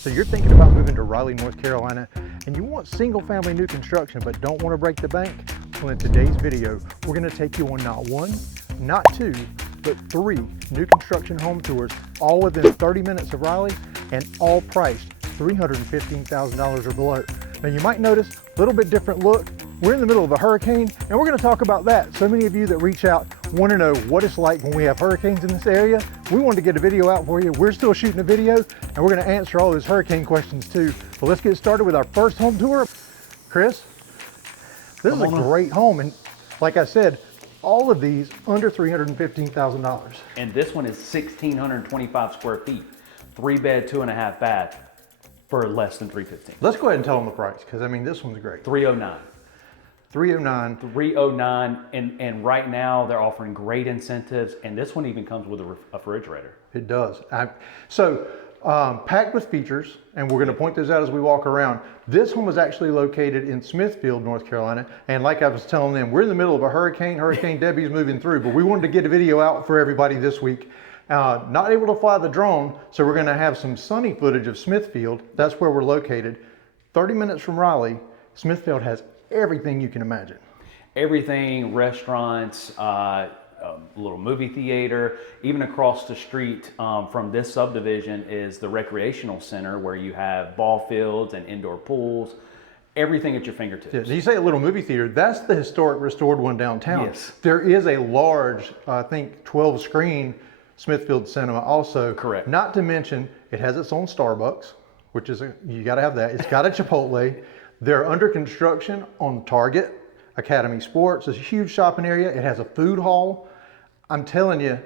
So you're thinking about moving to Raleigh, North Carolina, and you want single family new construction but don't want to break the bank? Well, in today's video, we're going to take you on not one, not two, but three new construction home tours, all within 30 minutes of Raleigh and all priced $315,000 or below. Now you might notice a little bit different look. We're in the middle of a hurricane and we're going to talk about that. So many of you that reach out want to know what it's like when we have hurricanes in this area. We wanted to get a video out for you. We're still shooting a video and we're going to answer all those hurricane questions too. But let's get started with our first home tour. Chris, this is a great home, and like I said, all of these under $315,000. And this one is 1,625 square feet, 3-bed, 2.5 bath for less than $315. Let's go ahead and tell them the price, because I mean, this one's great. $309. $309. And right now they're offering great incentives, and this one even comes with a refrigerator. It does. Packed with features, and we're going to point those out as we walk around. This home was actually located in Smithfield, North Carolina, and like I was telling them, we're in the middle of a hurricane. Hurricane Debbie's moving through, but we wanted to get a video out for everybody this week. Not able to fly the drone, so we're going to have some sunny footage of Smithfield. That's where we're located. 30 minutes from Raleigh. Smithfield has everything you can imagine. Everything, restaurants, a little movie theater. Even across the street from this subdivision is the recreational center, where you have ball fields and indoor pools. Everything at your fingertips. Yeah, you say a little movie theater, that's the historic restored one downtown. Yes. There is a large, I think 12 screen Smithfield Cinema also. Correct. Not to mention, it has its own Starbucks, which is, you gotta have that. It's got a Chipotle. They're under construction on Target, Academy Sports. It's a huge shopping area. It has a food hall. I'm telling you,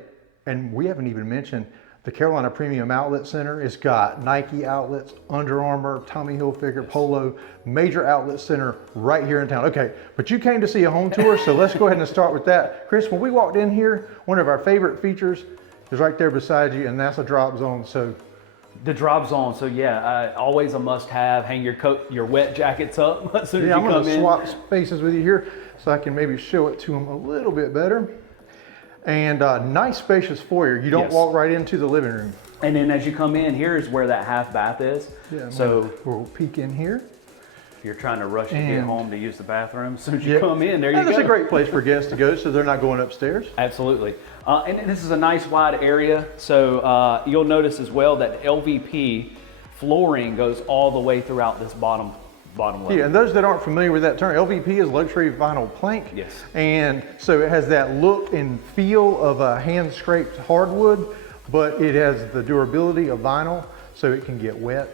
and we haven't even mentioned the Carolina Premium Outlet Center. It's got Nike outlets, Under Armour, Tommy Hilfiger, Polo, major outlet center right here in town. Okay, but you came to see a home tour, so let's go ahead and start with that. Chris, when we walked in here, one of our favorite features is right there beside you, and that's a drop zone. So the drop zone, so yeah, always a must-have. Hang your coat, your wet jackets up as soon as you come in. I'm gonna swap spaces with you here so I can maybe show it to them a little bit better. And nice spacious foyer. You don't walk right into the living room. And then as you come in, here's where that half bath is. Yeah, so we'll peek in here. If you're trying to rush to get home to use the bathroom, as soon as you come in, there you go. It's a great place for guests to go, so they're not going upstairs. Absolutely. And this is a nice wide area. So you'll notice as well that LVP flooring goes all the way throughout this bottom level. Yeah, and those that aren't familiar with that term, LVP is luxury vinyl plank. Yes. And so it has that look and feel of a hand-scraped hardwood, but it has the durability of vinyl, so it can get wet.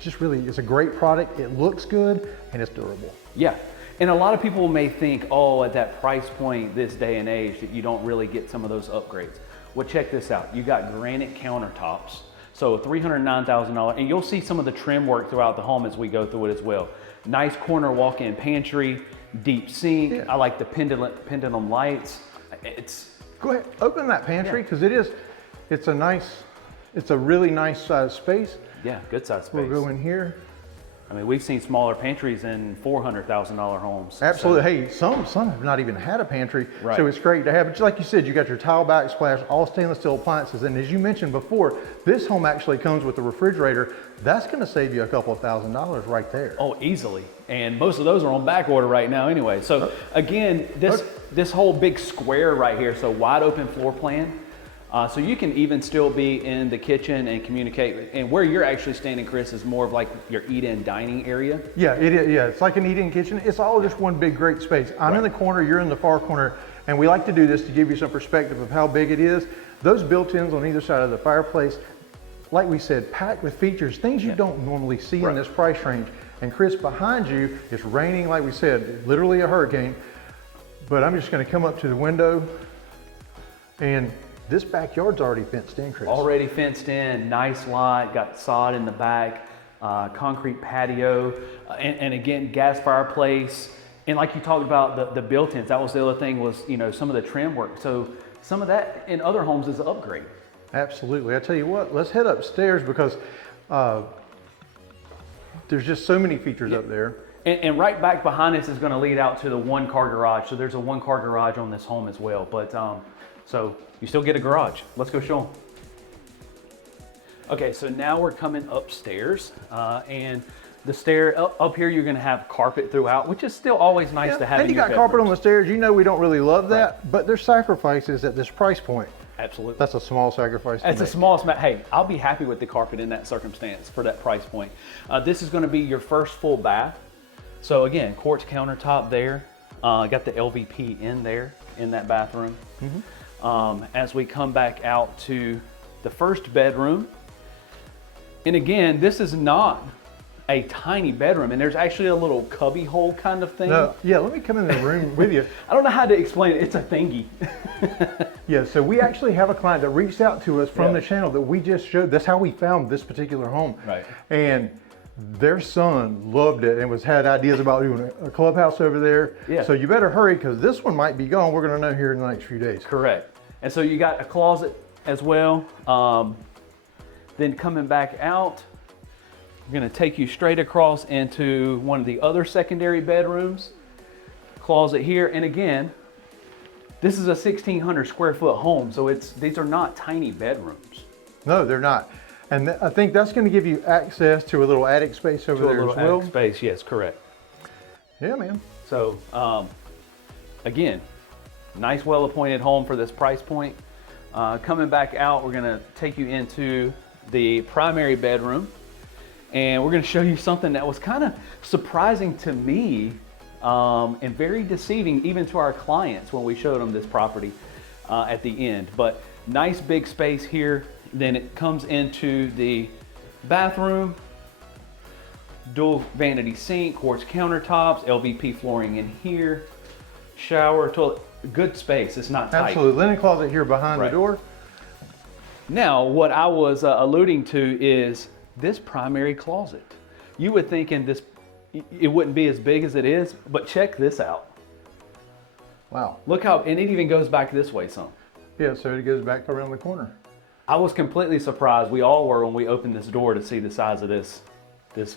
Just really, it's a great product. It looks good and it's durable. Yeah. And a lot of people may think, oh, at that price point, this day and age, that you don't really get some of those upgrades. Well, check this out. You got granite countertops. So $309,000, and you'll see some of the trim work throughout the home as we go through it as well. Nice corner walk-in pantry, deep sink. Yeah. I like the pendulum lights. Go ahead, open that pantry, because it's a really nice size space. Yeah, good size space. We'll go in here. I mean, we've seen smaller pantries in $400,000 homes. Absolutely. So. Hey, some have not even had a pantry, right. So it's great to have. But like you said, you got your tile backsplash, all stainless steel appliances, and as you mentioned before, this home actually comes with a refrigerator. That's going to save you a couple of $1,000s right there. Oh, easily. And most of those are on back order right now anyway. So again, this whole big square right here, so wide open floor plan. So you can even still be in the kitchen and communicate. And where you're actually standing, Chris, is more of like your eat-in dining area. Yeah, it is. Yeah, it's like an eat-in kitchen. It's all just one big great space. I'm in the corner, you're in the far corner, and we like to do this to give you some perspective of how big it is. Those built-ins on either side of the fireplace, like we said, packed with features, things you don't normally see in this price range. And Chris, behind you, it's raining, like we said, literally a hurricane. But I'm just going to come up to the window, and this backyard's already fenced in, Chris. Already fenced in, nice lot, got sod in the back, concrete patio, and again, gas fireplace. And like you talked about the built-ins, that was the other thing, was, you know, some of the trim work. So some of that in other homes is an upgrade. Absolutely. I tell you what, let's head upstairs, because there's just so many features up there. And right back behind us is going to lead out to the one-car garage. So there's a one-car garage on this home as well. But so you still get a garage. Let's go show them. Okay, so now we're coming upstairs, and the stair up here, you're gonna have carpet throughout, which is still always nice to have. And you got carpet on the stairs. You know we don't really love that, but there's sacrifices at this price point. Absolutely. That's a small sacrifice. It's a small, hey, I'll be happy with the carpet in that circumstance for that price point. This is gonna be your first full bath. So again, quartz countertop there. Got the LVP in there, in that bathroom. As we come back out to the first bedroom, and again, this is not a tiny bedroom, and there's actually a little cubby hole kind of thing. No, yeah, let me come in the room with you. I don't know how to explain it. It's a thingy. Yeah, so we actually have a client that reached out to us from the channel that we just showed. That's how we found this particular home. Right. And their son loved it and had ideas about doing a clubhouse over there. Yeah. So you better hurry because this one might be gone. We're going to know here in the next few days. Correct. And so you got a closet as well. Then coming back out, I'm going to take you straight across into one of the other secondary bedrooms. Closet here, and again, this is a 1,600 square foot home, so these are not tiny bedrooms. No, they're not. And I think that's going to give you access to a little attic space over there as well. Attic space, yes, correct. Yeah, man. So, again, nice, well-appointed home for this price point. Coming back out, we're going to take you into the primary bedroom, and we're going to show you something that was kind of surprising to me and very deceiving even to our clients when we showed them this property at the end. But nice big space here. Then it comes into the bathroom, dual vanity sink, quartz countertops, LVP flooring in here, shower, toilet, good space. It's not tight. Absolutely. Linen closet here behind the door. Now, what I was alluding to is this primary closet. You would think it wouldn't be as big as it is, but check this out. Wow. Look how, and it even goes back this way some. Yeah, so it goes back around the corner. I was completely surprised. We all were when we opened this door to see the size of this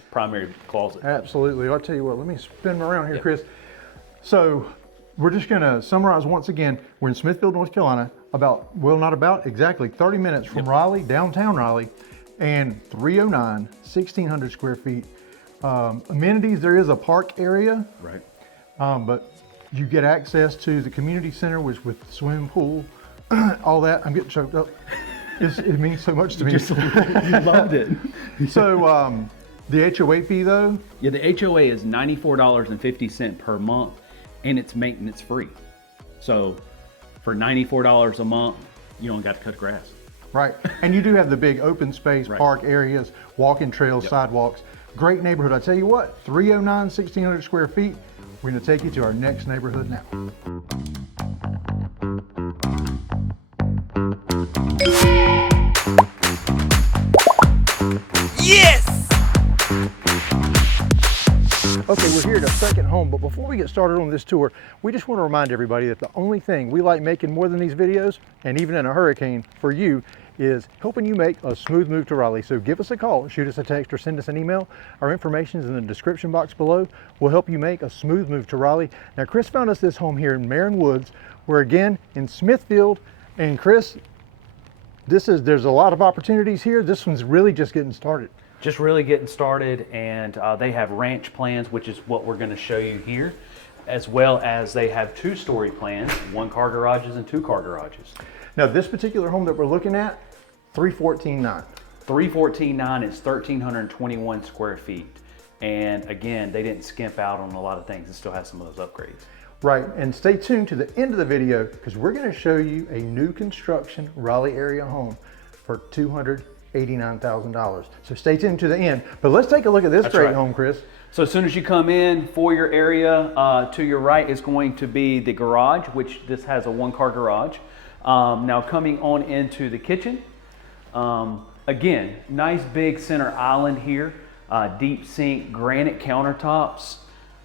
primary closet. Absolutely. I'll tell you what, let me spin around here, Chris. So we're just going to summarize once again. We're in Smithfield, North Carolina, exactly 30 minutes from Raleigh, downtown Raleigh, and 309, 1,600 square feet. Amenities, there is a park area. Right. But you get access to the community center, which with swimming pool, all that. I'm getting choked up. It means so much to me. You loved it. So the HOA fee though? Yeah, the HOA is $94.50 per month, and it's maintenance free. So for $94 a month, you don't got to cut grass. Right, and you do have the big open space, park areas, walking trails, sidewalks. Great neighborhood. I tell you what, 309, 1,600 square feet. We're gonna take you to our next neighborhood now. Yes! Okay, we're here at a second home, but before we get started on this tour, we just want to remind everybody that the only thing we like making more than these videos, and even in a hurricane for you, is helping you make a smooth move to Raleigh. So give us a call, shoot us a text, or send us an email. Our information is in the description box below. We'll help you make a smooth move to Raleigh. Now, Chris found us this home here in Marin Woods. We're again in Smithfield, and Chris, there's a lot of opportunities here. This one's really just getting started. Just really getting started, and they have ranch plans, which is what we're going to show you here, as well as they have 2-story plans, 1-car garages and 2-car garages. Now this particular home that we're looking at, 314.9. 314.9 is 1,321 square feet. And again, they didn't skimp out on a lot of things. It still has some of those upgrades. Right, and stay tuned to the end of the video because we're going to show you a new construction Raleigh area home for $289,000. So stay tuned to the end. But let's take a look at this great home, Chris. So as soon as you come in, foyer area to your right is going to be the garage, which this has a 1-car garage. Now coming on into the kitchen, again, nice big center island here, deep sink, granite countertops,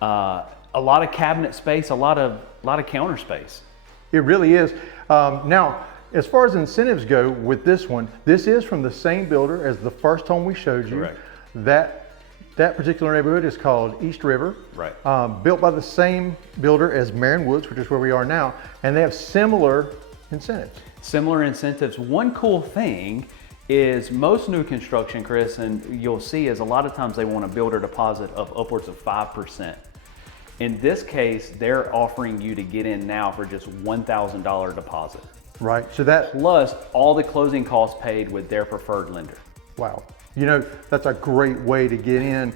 a lot of cabinet space, a lot of counter space. It really is. Now, as far as incentives go with this one, this is from the same builder as the first home we showed you. Correct. That particular neighborhood is called East River. Right. Built by the same builder as Marin Woods, which is where we are now, and they have similar incentives. Similar incentives. One cool thing is most new construction, Chris, and you'll see is a lot of times they want a builder deposit of upwards of 5%. In this case, they're offering you to get in now for just $1,000 deposit. Right, so that, Plus all the closing costs paid with their preferred lender. wow. You know, that's a great way to get in.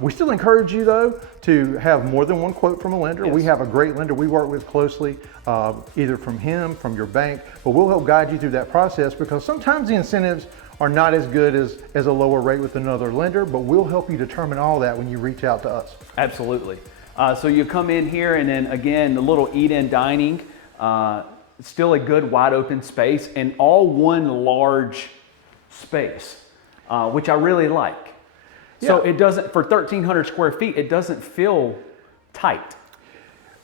We still encourage you though to have more than one quote from a lender. Yes. We have a great lender we work with closely, either from him, from your bank, but we'll help guide you through that process because sometimes the incentives are not as good as a lower rate with another lender, but we'll help you determine all that when you reach out to us. Absolutely. So you come in here and then again, the little eat-in dining, still a good wide open space and all one large space, which I really like. So it doesn't, for 1,300 square feet, it doesn't feel tight.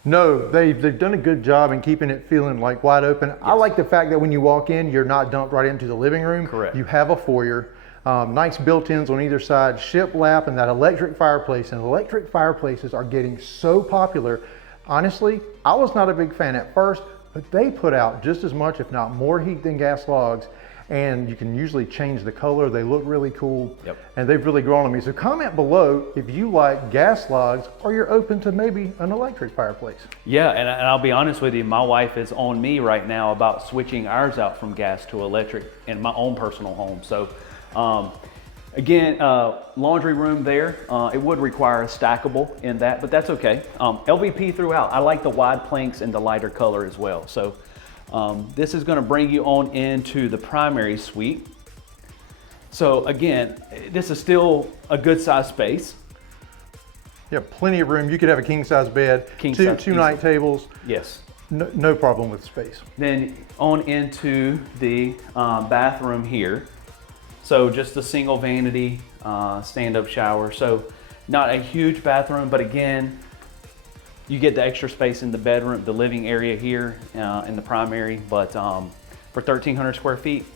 No, they've done a good job in keeping it feeling like wide open. Yes. I like the fact that when you walk in, you're not dumped right into the living room. Correct. You have a foyer, nice built-ins on either side, shiplap, and that electric fireplace. And electric fireplaces are getting so popular. Honestly, I was not a big fan at first, but they put out just as much, if not more heat than gas logs. And you can usually change the color. They look really cool. Yep. And they've really grown on me. So comment below if you like gas logs or you're open to maybe an electric fireplace. Yeah, and I'll be honest with you, my wife is on me right now about switching ours out from gas to electric in my own personal home. So again, laundry room there. It would require a stackable in that, but that's okay. LVP throughout. I like the wide planks and the lighter color as well. So this is going to bring you on into the primary suite. So again, this is still a good size space. You have plenty of room. You could have a king size bed, two night tables. Yes. No problem with space. Then on into the bathroom here. So just a single vanity stand-up shower. So not a huge bathroom, but again, you get the extra space in the bedroom, the living area here in the primary, but for 1,300 square feet,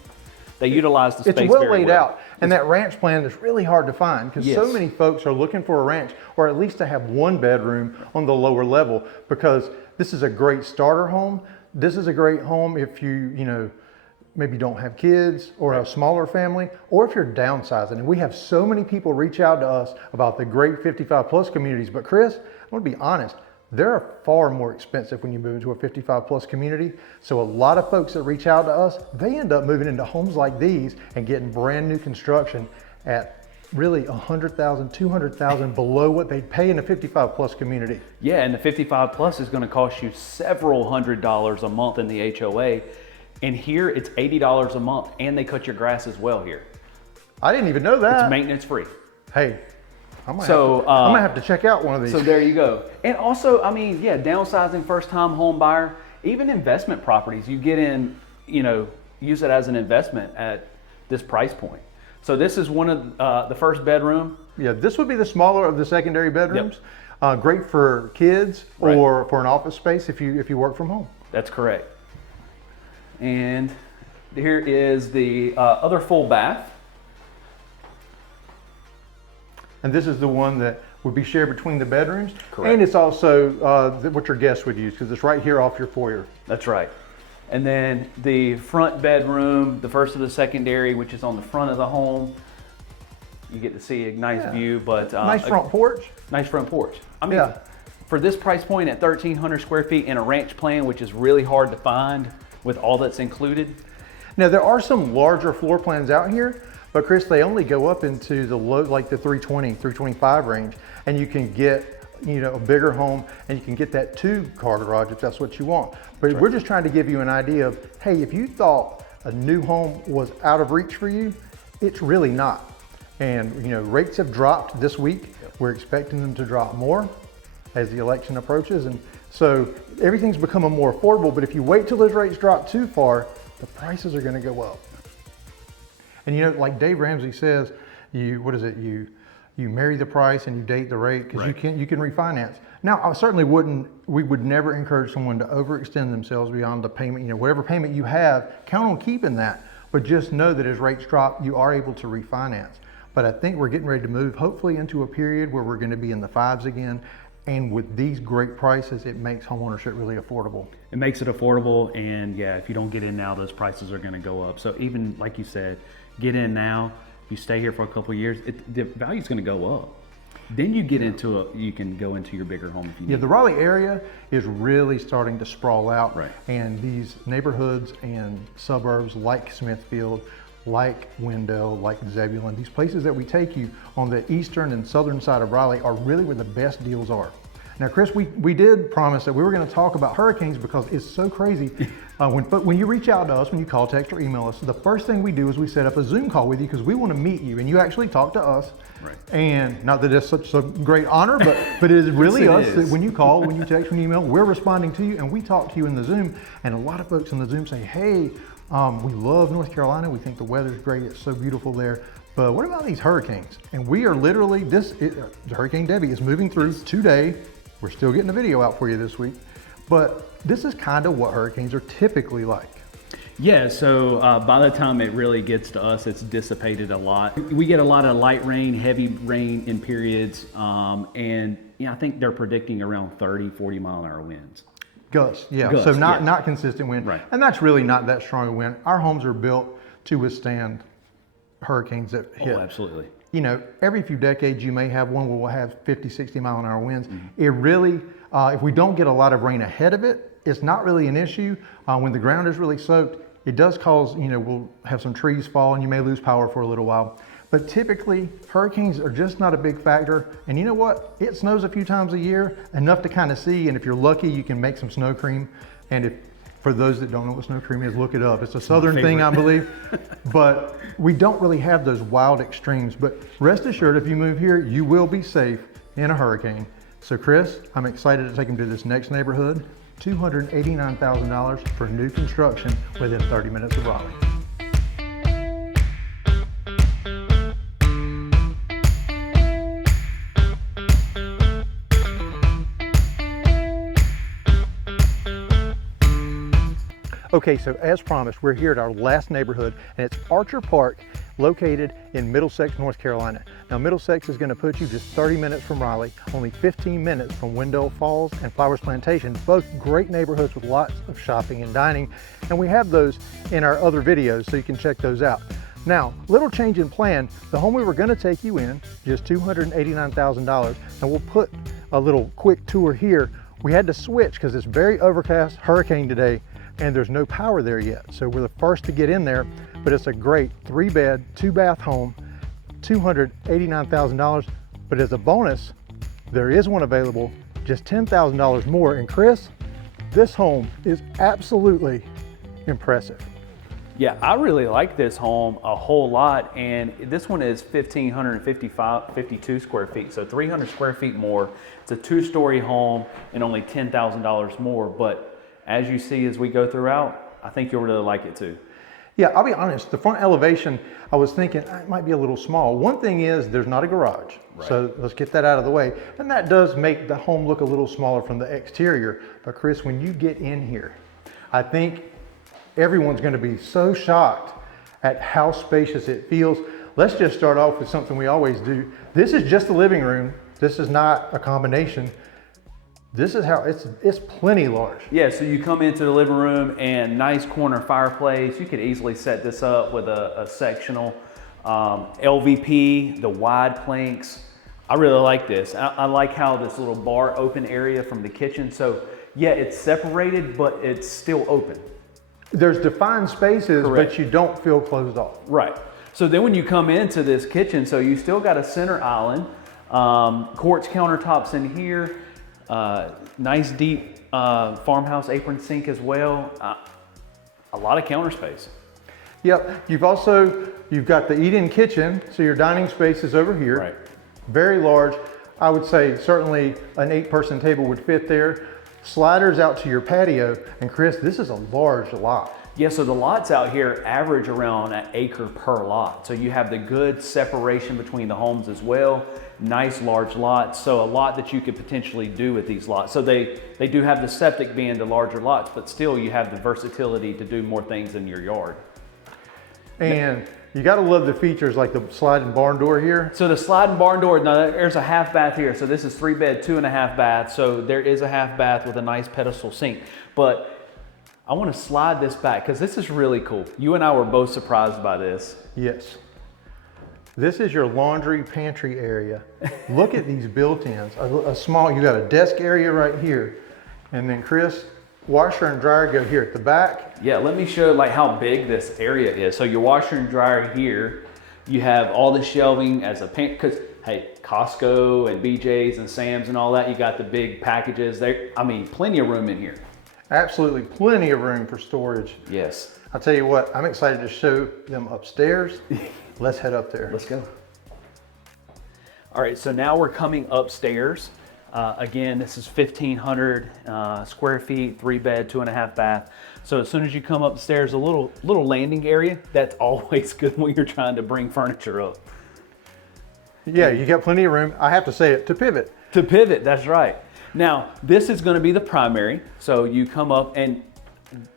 they utilize the space very well. It's well laid out, and that ranch plan is really hard to find because so many folks are looking for a ranch, or at least to have one bedroom on the lower level, because this is a great starter home. This is a great home if you maybe don't have kids or a smaller family, or if you're downsizing. And we have so many people reach out to us about the great 55 plus communities, but Chris, I want to be honest, they're far more expensive when you move into a 55 plus community. So a lot of folks that reach out to us, they end up moving into homes like these and getting brand new construction at really 100,000, 200,000 below what they'd pay in a 55 plus community. Yeah, and the 55 plus is going to cost you several $100s a month in the HOA. And here it's $80 a month, and they cut your grass as well here. I didn't even know that. It's maintenance free. Hey. I'm gonna have to check out one of these. So there you go. And also, I mean, yeah, downsizing, first-time home buyer, even investment properties, you get in, use it as an investment at this price point. So this is one of the first bedroom. Yeah, this would be the smaller of the secondary bedrooms. Yep. Great for kids or for an office space if you work from home. That's correct. And here is the other full bath. And this is the one that would be shared between the bedrooms. Correct. And it's also what your guests would use because it's right here off your foyer. That's right. And then the front bedroom, the first of the secondary, which is on the front of the home. You get to see a nice view, but nice front porch. Nice front porch. I mean, for this price point at 1,300 square feet in a ranch plan, which is really hard to find with all that's included. Now there are some larger floor plans out here. But Chris, they only go up into the low, like the 320, 325 range, and you can get, a bigger home, and you can get that 2-car garage if that's what you want. But we're just trying to give you an idea of, hey, if you thought a new home was out of reach for you, it's really not. And rates have dropped this week. We're expecting them to drop more as the election approaches, and so everything's becoming more affordable. But if you wait till those rates drop too far, the prices are going to go up. And like Dave Ramsey says, you marry the price and you date the rate because you can refinance. Now, we would never encourage someone to overextend themselves beyond the payment, whatever payment you have, count on keeping that. But just know that as rates drop, you are able to refinance. But I think we're getting ready to move hopefully into a period where we're going to be in the 5s again. And with these great prices, it makes homeownership really affordable. It makes it affordable, and if you don't get in now, those prices are going to go up. So even like you said, Get in now. If you stay here for a couple of years, the value's going to go up. Then you get into you can go into your bigger home if you need. Yeah, the Raleigh area is really starting to sprawl out. Right. And these neighborhoods and suburbs like Smithfield, like Wendell, like Zebulon, these places that we take you on the eastern and southern side of Raleigh are really where the best deals are. Now, Chris, we did promise that we were going to talk about hurricanes because it's so crazy. When you reach out to us, when you call, text, or email us, the first thing we do is we set up a Zoom call with you because we want to meet you, and you actually talk to us. Right. And not that it's such a great honor, but it is really Yes, us it that is. when you call, when you text, when you email, we're responding to you, and we talk to you in the Zoom. And a lot of folks in the Zoom say, hey, we love North Carolina. We think the weather's great. It's so beautiful there. But what about these hurricanes? And we are literally, Hurricane Debbie is moving through today. We're still getting a video out for you this week. But this is kind of what hurricanes are typically like. Yeah, so by the time it really gets to us, it's dissipated a lot. We get a lot of light rain, heavy rain in periods, and I think they're predicting around 30, 40 mile an hour winds. Gusts, yeah. Gusts, So not yeah. consistent wind. Right. And that's really not that strong a wind. Our homes are built to withstand hurricanes that hit. Oh, absolutely. Every few decades you may have one where we'll have 50, 60 mile an hour winds. It really, if we don't get a lot of rain ahead of it, it's not really an issue. When the ground is really soaked, it does cause, we'll have some trees fall and you may lose power for a little while. But typically, hurricanes are just not a big factor. And you know what? It snows a few times a year, enough to kind of see. And if you're lucky, you can make some snow cream. And for those that don't know what snow cream is, look it up. It's a southern thing, I believe. But we don't really have those wild extremes. But rest assured, if you move here, you will be safe in a hurricane. So Chris, I'm excited to take him to this next neighborhood. $289,000 for new construction within 30 minutes of Raleigh. Okay, so as promised, we're here at our last neighborhood, and it's Archer Park, located in Middlesex, North Carolina. Now, Middlesex is going to put you just 30 minutes from Raleigh, only 15 minutes from Wendell Falls and Flowers Plantation, both great neighborhoods with lots of shopping and dining, and we have those in our other videos, so you can check those out. Now, little change in plan, the home we were going to take you in, just $289,000, and we'll put a little quick tour here. We had to switch because it's very overcast, hurricane today, and there's no power there yet. So we're the first to get in there, but it's a great 3-bed, 2-bath home, $289,000. But as a bonus, there is one available, just $10,000 more. And Chris, this home is absolutely impressive. Yeah, I really like this home a whole lot, and this one is 1,552 square feet, so 300 square feet more. It's a 2-story home and only $10,000 more, but as you see as we go throughout, I think you'll really like it too. Yeah, I'll be honest, the front elevation, I was thinking it might be a little small. One thing is there's not a garage, so let's get that out of the way. And that does make the home look a little smaller from the exterior. But Chris, when you get in here, I think everyone's gonna be so shocked at how spacious it feels. Let's just start off with something we always do. This is just the living room. This is not a combination. This is how it's plenty large. Yeah, so you come into the living room and nice corner fireplace. You could easily set this up with a sectional LVP, the wide planks. I really like this. I like how this little bar open area from the kitchen. So yeah, it's separated, but it's still open. There's defined spaces, Correct. but you don't feel closed off. Right. So then when you come into this kitchen, so you still got a center island, quartz countertops in here, nice deep farmhouse apron sink as well. A lot of counter space. Yep, you've got the eat-in kitchen, so your dining space is over here. Right. Very large. I would say certainly an 8-person table would fit there. Sliders out to your patio, and Chris, this is a large lot. Yeah, so the lots out here average around an acre per lot. So you have the good separation between the homes as well. Nice large lots, so a lot that you could potentially do with these lots. So they do have the septic being the larger lots, but still you have the versatility to do more things in your yard. And you gotta love the features like the sliding barn door here. So the sliding barn door, now there's a half bath here. So this is 3-bed, 2.5 bath. So there is a half bath with a nice pedestal sink. But I want to slide this back because this is really cool. You and I were both surprised by this. Yes. This is your laundry pantry area. Look at these built-ins. A small, you got a desk area right here. And then Chris, washer and dryer go here at the back. Yeah, let me show like how big this area is. So your washer and dryer here, you have all the shelving as a because hey, Costco and BJ's and Sam's and all that, you got the big packages there. I mean, plenty of room in here. Absolutely plenty of room for storage. Yes. I'll tell you what, I'm excited to show them upstairs. Let's head up there. Let's go. All right, so now we're coming upstairs. Again, this is 1,500 square feet, 3-bed, 2.5 bath. So as soon as you come upstairs, a little landing area. That's always good when you're trying to bring furniture up. Yeah, you got plenty of room. I have to say it, to pivot. To pivot, that's right. Now, this is going to be the primary. So you come up and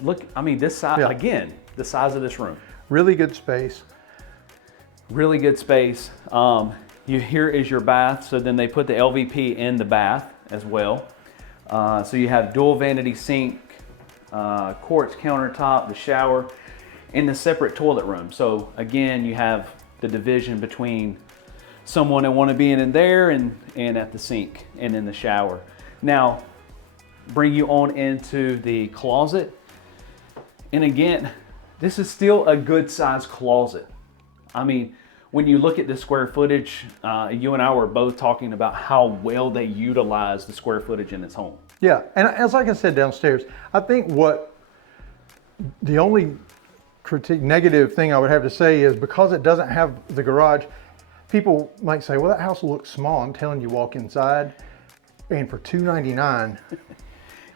look, I mean, this size, again, the size of this room. Really good space. Really good space. Here is your bath. So then they put the LVP in the bath as well. So you have dual vanity sink, quartz countertop, the shower, and the separate toilet room. So again, you have the division between someone that want to be in there and at the sink and in the shower. Now, bring you on into the closet. And again, this is still a good size closet. I mean, when you look at the square footage, you and I were both talking about how well they utilize the square footage in this home. Yeah, and as like I said downstairs, I think what the only negative thing I would have to say is because it doesn't have the garage, people might say, well, that house looks small. I'm telling you, walk inside, and for $299,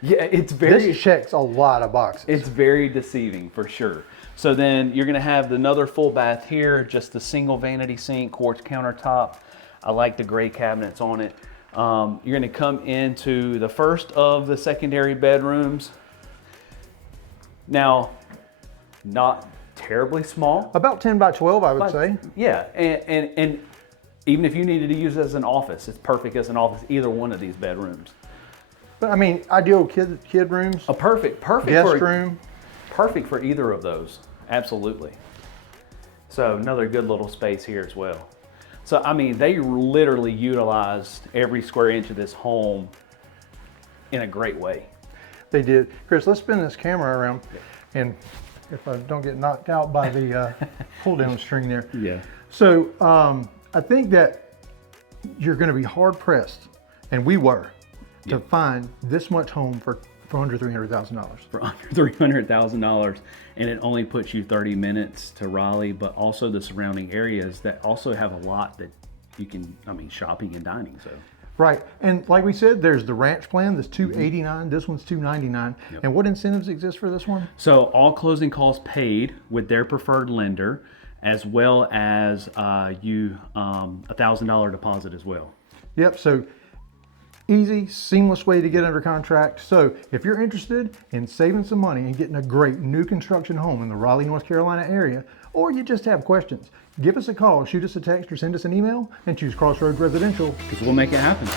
yeah, it's very. This checks a lot of boxes. It's very deceiving for sure. So then you're gonna have another full bath here, just the single vanity sink, quartz countertop. I like the gray cabinets on it. You're gonna come into the first of the secondary bedrooms. Now, not terribly small. About 10 by 12, I would say. Yeah, and even if you needed to use it as an office, it's perfect as an office, either one of these bedrooms. But I mean, ideal kid rooms. A perfect guest room. Perfect for either of those, absolutely. So another good little space here as well. So I mean, they literally utilized every square inch of this home in a great way. They did. Chris, let's spin this camera around, and if I don't get knocked out by the pull down string there. Yeah. So I think that you're going to be hard pressed, and we were, to find this much home for under $300,000. For under $300,000, and it only puts you 30 minutes to Raleigh, but also the surrounding areas that also have a lot that you can, I mean, shopping and dining. So. Right, and like we said, there's the ranch plan, that's $289, this one's $299. Yep. And what incentives exist for this one? So all closing costs paid with their preferred lender, as well as $1,000 deposit as well. Yep, so easy, seamless way to get under contract. So if you're interested in saving some money and getting a great new construction home in the Raleigh, North Carolina area, or you just have questions, give us a call, shoot us a text, or send us an email, and choose Crossroads Residential. Because we'll make it happen.